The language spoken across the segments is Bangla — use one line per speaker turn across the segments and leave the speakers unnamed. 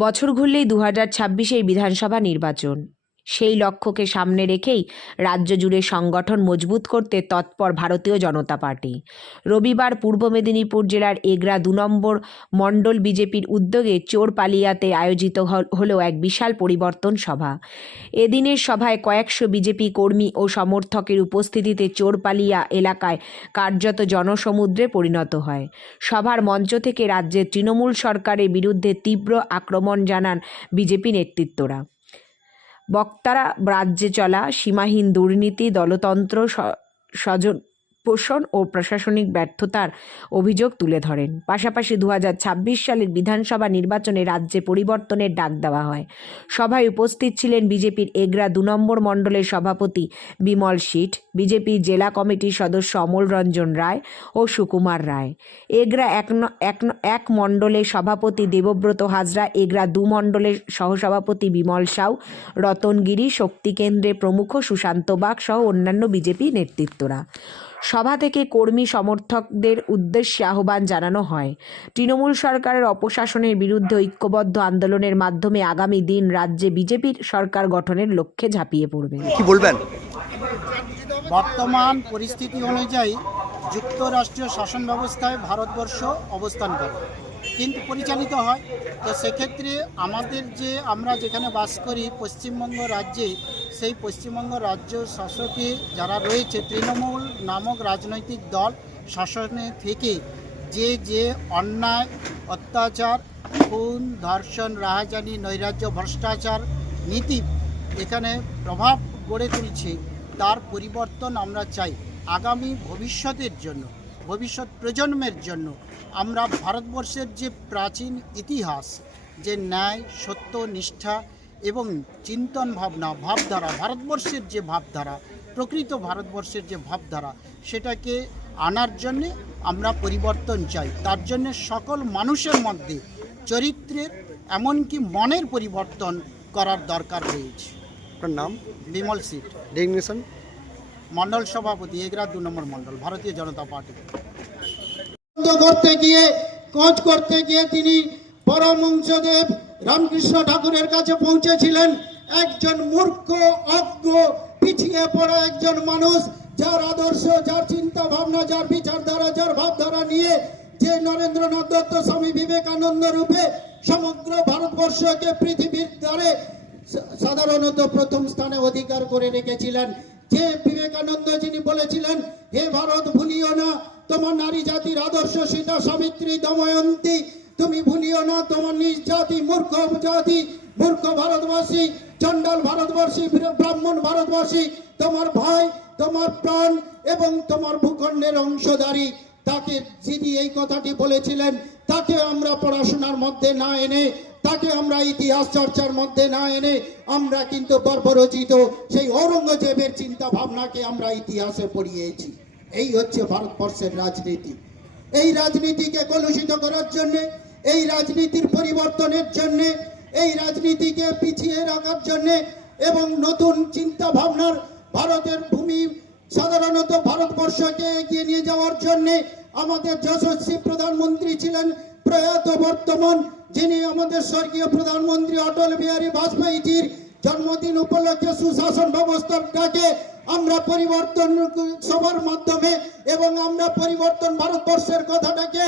বছর ঘুরলেই দু হাজার ছাব্বিশের বিধানসভা নির্বাচন। সেই লক্ষ্যকে সামনে রেখেই রাজ্য জুড়ে সংগঠন মজবুত করতে তৎপর ভারতীয় জনতা পার্টি। রবিবার পূর্ব মেদিনীপুর জেলার এগরা দু নম্বর মণ্ডল বিজেপির উদ্যোগে চোর পালিয়াতে আয়োজিত হল- এক বিশাল পরিবর্তন সভা। এদিনের সভায় কয়েকশো বিজেপি কর্মী ও সমর্থকের উপস্থিতিতে চোরপালিয়া এলাকায় কার্যত জনসমুদ্রে পরিণত হয়। সভার মঞ্চ থেকে রাজ্যের তৃণমূল সরকারের বিরুদ্ধে তীব্র আক্রমণ জানান বিজেপি নেতৃত্বরা। বক্তারা রাজ্যে চলা সীমাহীন দুর্নীতি দলতন্ত্র স্বজন পোষণ ও প্রশাসনিক ব্যর্থতার অভিযোগ তুলে ধরেন। পাশাপাশি দু হাজার ছাব্বিশ সালের বিধানসভা নির্বাচনে রাজ্যে পরিবর্তনের ডাক দেওয়া হয়। সভায় উপস্থিত ছিলেন বিজেপির এগরা দু নম্বর মণ্ডলের সভাপতি বিমল শীঠ, বিজেপি জেলা কমিটির সদস্য অমল রঞ্জন রায় ও সুকুমার রায়। এগরা এক এক মণ্ডলের সভাপতি দেবব্রত হাজরা, এগরা দু মণ্ডলের সহসভাপতি বিমল সাউ, রতনগিরি শক্তি শক্তিকেন্দ্রে প্রমুখ সুশান্ত বাগ সহ অন্যান্য বিজেপি নেতৃত্বরা। সভা থেকে কর্মী সমর্থকদের উদ্দেশ্যে আহ্বান জানানো হয়। তৃণমূল সরকারের অপশাসনের বিরুদ্ধে ঐক্যবদ্ধ আন্দোলনের মাধ্যমে আগামী দিন রাজ্যে বিজেপির সরকার গঠনের লক্ষ্যে ঝাঁপিয়ে পড়বে।
কি বলবেন?
বর্তমান পরিস্থিতি অনুযায়ী যুক্তরাষ্ট্রীয় শাসন ব্যবস্থায় ভারতবর্ষ অবস্থান করে কিন্তু পরিচালিত হয়। তো সেক্ষেত্রে আমাদের যে আমরা যেখানে বাস করি পশ্চিমবঙ্গ রাজ্যে সেই পশ্চিমবঙ্গ রাজ্য শাসকে যারা রয়েছে, তৃণমূল নামক রাজনৈতিক দল শাসনে থেকে যে যে অন্যায়, অত্যাচার, খুন, ধর্ষণ, রাহাজানি, নৈরাজ্য, ভ্রষ্টাচার নীতি এখানে প্রভাব গড়ে তুলছে, তার পরিবর্তন আমরা চাই। আগামী ভবিষ্যতের জন্য, ভবিষ্যৎ প্রজন্মের জন্য আমরা ভারতবর্ষের যে প্রাচীন ইতিহাস, যে ন্যায়, সত্য, নিষ্ঠা এবং চিন্তন ভাবনা ভাবধারা ভারতবর্ষের যে ভাবধারা প্রকৃত ভারতবর্ষের যে ভাবধারা সেটাকে আনার জন্যে আমরা পরিবর্তন চাই। তার জন্য সকল মানুষের মধ্যে চরিত্রের এমনকি মনের পরিবর্তন করার দরকার রয়েছে।
আপনার নাম?
বিমল সিট।
ডেগনেশন
মন্ডল সভাপতি এগরা দু নম্বর মন্ডল ভারতীয় জনতা পার্টি। করতে গিয়ে কোচ করতে গিয়ে তিনি পরমংসদেব রামকৃষ্ণ ঠাকুরের কাছে পৌঁছেছিলেন। একজন মূর্খ, অজ্ঞ, পিছিয়ে পড়া একজন মানুষ, যার আদর্শ, যার চিন্তা ভাবনা, যার বিচারধারা, যার ভাবধারা নিয়ে যে নরেন্দ্রনাথ দত্ত স্বামী বিবেকানন্দ রূপে সমগ্র ভারতবর্ষকে পৃথিবীর দ্বারে সাধারণত প্রথম স্থানে অধিকার করে রেখেছিলেন। যে বিবেকানন্দ যিনি বলেছিলেন, হে ভারত, ভুলিও না, তোমার নারী জাতির আদর্শ সীতা সাবিত্রী দময়ন্তী তুমি ভুলিও না, তোমার নিজ জাতি মূর্খ জাতি, মূর্খ ভারতবাসী, চণ্ডাল ভারতবাসী ব্রাহ্মণ ভারতবাসী, তোমার ভাই, তোমার প্রাণ এবং তোমার ভূখণ্ডের অংশধারী। তাকে যিনি এই কথাটি বলেছিলেন, তাকে আমরা পড়াশোনার মধ্যে না এনে, তাকে আমরা ইতিহাস চর্চার মধ্যে না এনে, আমরা কিন্তু বর্বরচিত সেই ঔরঙ্গজেবের চিন্তা ভাবনাকে আমরা ইতিহাসে পড়িয়েছি। এই হচ্ছে ভারতবর্ষের রাজনীতি। এই রাজনীতিকে কলুষিত করার জন্য এই রাজনীতির পরিবর্তনের জন্যে, এই রাজনীতিকে পিছিয়ে রাখার জন্যে এবং নতুন চিন্তা ভাবনার ভারতের ভূমি সাধারণত ভারতবর্ষকে এগিয়ে নিয়ে যাওয়ার জন্যে আমাদের যশস্বী প্রধানমন্ত্রী ছিলেন প্রয়াত বর্তমান, যিনি আমাদের স্বর্গীয় প্রধানমন্ত্রী অটল বিহারী বাজপেয়ীজির জন্মদিন উপলক্ষে সুশাসন ব্যবস্থার ডাকে আমরা পরিবর্তন সবার মাধ্যমে এবং আমরা পরিবর্তন ভারতবর্ষের কথাটাকে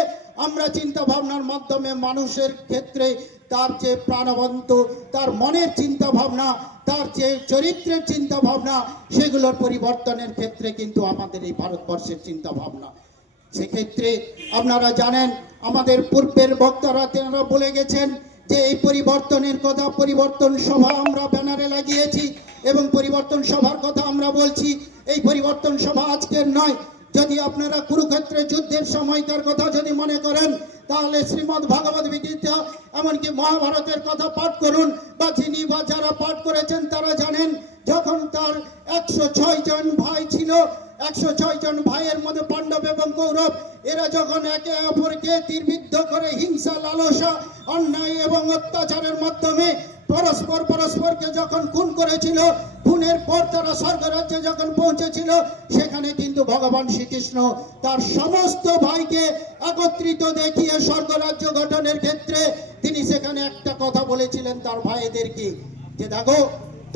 আমরা চিন্তা ভাবনার মাধ্যমে মানুষের ক্ষেত্রে তার যে প্রাণবন্ত, তার মনের চিন্তা ভাবনা তার যে চরিত্রের চিন্তা ভাবনা সেগুলোর পরিবর্তনের ক্ষেত্রে কিন্তু আমাদের এই ভারতবর্ষের চিন্তা ভাবনা সেক্ষেত্রে আপনারা জানেন, আমাদের পূর্বের বক্তারা তেনারা বলে গেছেন যে এই পরিবর্তনের কথা পরিবর্তন সভা আমরা ব্যানারে লাগিয়েছি এবং পরিবর্তন সভার কথা আমরা বলছি, এই পরিবর্তন সভা আজকের নয়। যদি আপনারা কুরুক্ষেত্রে যুদ্ধের সময়কার কথা যদি মনে করেন, তাহলে শ্রীমদ্ ভাগবত গীতা এমনকি মহাভারতের কথা পাঠ করুন, বা যিনি বা যারা পাঠ করেছেন তারা জানেন, যখন তার একশো ছয় জন ভাই ছিল একশো ছয় জন ভাইয়ের মধ্যে পাণ্ডব এবং কৌরব, এরা যখন একে অপরকে তীরবিদ্ধ করে হিংসা, লালসা, অন্যায় এবং অত্যাচারের মাধ্যমে পরস্পর পরস্পরকে যখন খুন করেছিল, খুনের পর তারা স্বর্গরাজ্যে যখন পৌঁছেছিল, সেখানে কিন্তু ভগবান শ্রীকৃষ্ণ তার সমস্ত ভাইকে একত্রিত দেখিয়ে স্বর্গরাজ্য গঠনের ক্ষেত্রে তিনি সেখানে একটা কথা বলেছিলেন, তার ভাইদেরকে যে, দেখো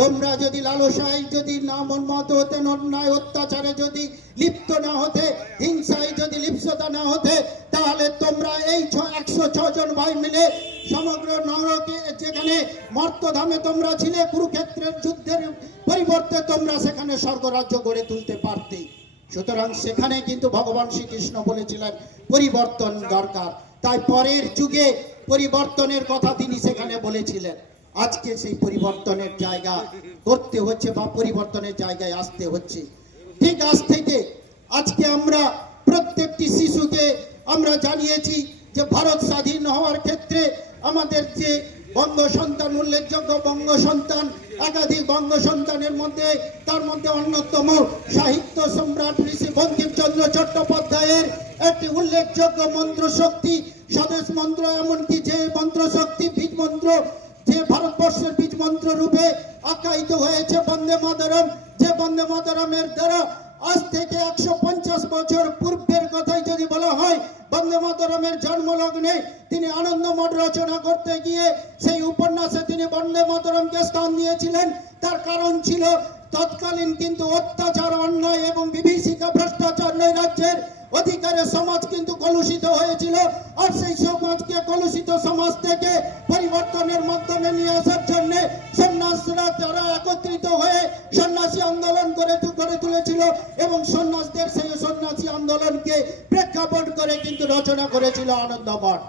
তোমরা যদি লালসায় যদি না মনমত হতে অন্যায় অত্যাচারে যদি লিপ্ত না হতে, হিংসায় যদি লিপ্সতা না হতে, তাহলে তোমরা এই ছ, একশো জন ভাই মিলে সমগ্র নরকে যেখানে মর্তধামে তোমরা ছিলে, কুরুক্ষেত্রের যুদ্ধের পরিবর্তে তোমরা সেখানে স্বর্গরাজ্য গড়ে তুলতে পারতে। সুতরাং সেখানে কিন্তু ভগবান শ্রীকৃষ্ণ বলেছিলেন, পরিবর্তন দরকার। তাই পরের যুগে পরিবর্তনের কথা তিনি সেখানে বলেছিলেন। আজকে সেই পরিবর্তনের জায়গা করতে হচ্ছে বা পরিবর্তনের জায়গায় আসতে হচ্ছে। ঠিক আজ থেকে আজকে আমরা প্রত্যেকটি শিশুকে আমরা জানিয়েছি যে ভারত স্বাধীন হওয়ার ক্ষেত্রে আমাদের যে বঙ্গ সন্তান, উল্লেখযোগ্য বঙ্গ সন্তান, একাধিক বঙ্গ সন্তানের মধ্যে, তার মধ্যে অন্যতম সাহিত্য সম্রাট ঋষি বঙ্কিমচন্দ্র চট্টোপাধ্যায়ের একটি উল্লেখযোগ্য মন্ত্র শক্তি স্বদেশ মন্ত্র, এমনকি যে মন্ত্র শক্তি বীজ মন্ত্র যে ভারতবর্ষের বীজ মন্ত্র রূপে আখ্যায়িত হয়েছে বন্দে মাতরম, যে বন্দে মাতরমের দ্বারা আজ থেকে একশো পঞ্চাশ বছর পূর্বের কথাই যদি বলা হয়, বন্দে মাতরমের জন্মলগ্নে তিনি আনন্দমঠ রচনা করতে গিয়ে সেই উপন্যাসে তিনি বন্দে মাতরমকে স্থান দিয়েছিলেন। তার কারণ ছিল তৎকালীন কিন্তু অত্যাচার, অন্যায় এবং বিভীষিকা, ভ্রষ্টাচার নৈরাজ্যের অধিকারে সমাজ কিন্তু কলুষিত হয়েছিল। আর সেই সমাজকে কলুষিত সমাজ থেকে পরিবর্তনের মাধ্যমে নিয়ে আসার জন্য সন্ন্যাসরা যারা একত্রিত হয়ে সন্ন্যাসী আন্দোলন করে গড়ে তুলেছিল এবং সন্ন্যাসদের সেই সন্ন্যাসী আন্দোলনকে প্রেক্ষাপট করে কিন্তু রচনা করেছিল আনন্দমঠ।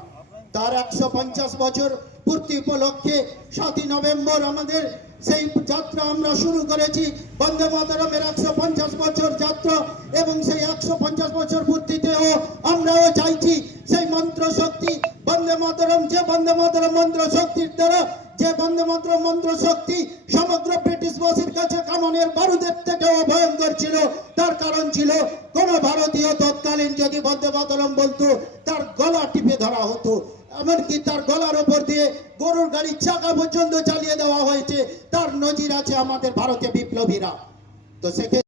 তার একশো পঞ্চাশ বছর পূর্তি উপলক্ষে সাতই নভেম্বর আমাদের সেই যাত্রা আমরা শুরু করেছি। বন্দে মাতরমের একশো পঞ্চাশ বছর যাত্রা এবং সেই একশো পঞ্চাশ বছর পূর্তিতেও আমরাও চাইছি সেই মন্ত্র শক্তি বন্দে মাতরম, যে বন্দে মাতরম মন্ত্র শক্তির দ্বারা, যে বন্দে মাতরম মন্ত্র শক্তি সমগ্র ব্রিটিশবাসীর কাছে কামানের বারুদের থেকেও ভয়ঙ্কর ছিল। তার কারণ ছিল, কোন ভারতীয় তৎকালীন যদি বন্দে মাতরম বলতো, তার গলা টিপে ধরা হতো। এমনকি তার গলার ওপর দিয়ে গরুর গাড়ির চাকা পর্যন্ত চালিয়ে দেওয়া হয়েছে। তার নজির আছে আমাদের ভারতে বিপ্লবীরা। তো সেক্ষেত্রে